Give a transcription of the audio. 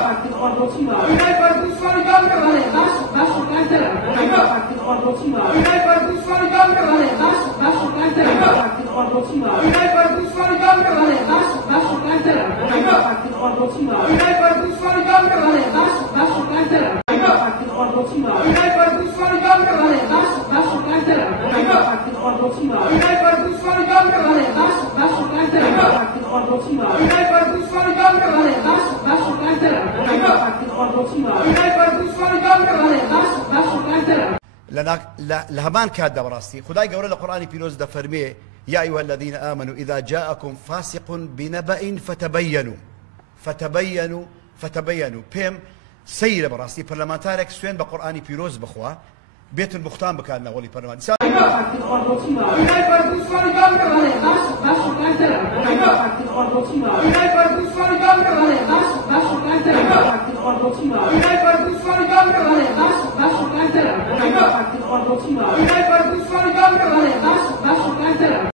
Partit Orgotima. Unai Partit Solidarne. Vale, baixo cartera. Partit Orgotima. Unai Partit Solidarne. Vale, baixo cartera. Partit Orgotima. Unai Partit Solidarne. Vale, baixo cartera. Partit Orgotima. Unai Partit Solidarne. Vale, baixo cartera. Partit Orgotima. Unai Partit Solidarne. Vale, baixo cartera. Partit Orgotima. Unai Partit Solidarne. Vale, baixo cartera. Partit Orgotima. Unai Partit Solidarne. Vale, baixo cartera. Partit Orgotima. Unai Partit Solidarne. Vale, baixo cartera. لهمان كاد براستي خداي قول القرآن بيروز ده فرميه يا أيها الذين آمنوا إذا جاءكم فاسق بنبأ فتبينوا بهم سير براستي برلمانتارك سوين بقرآن بيروز بخوا بيت المختام بكارنا ولي برلمان Partit Orgotima. Unai Partit Solidarne. Vale, baixo cartera. Partit Orgotima. Unai Partit Solidarne. Vale, baixo cartera. Partit Orgotima. Unai Partit Solidarne. Vale, baixo cartera. Partit Orgotima. Unai Partit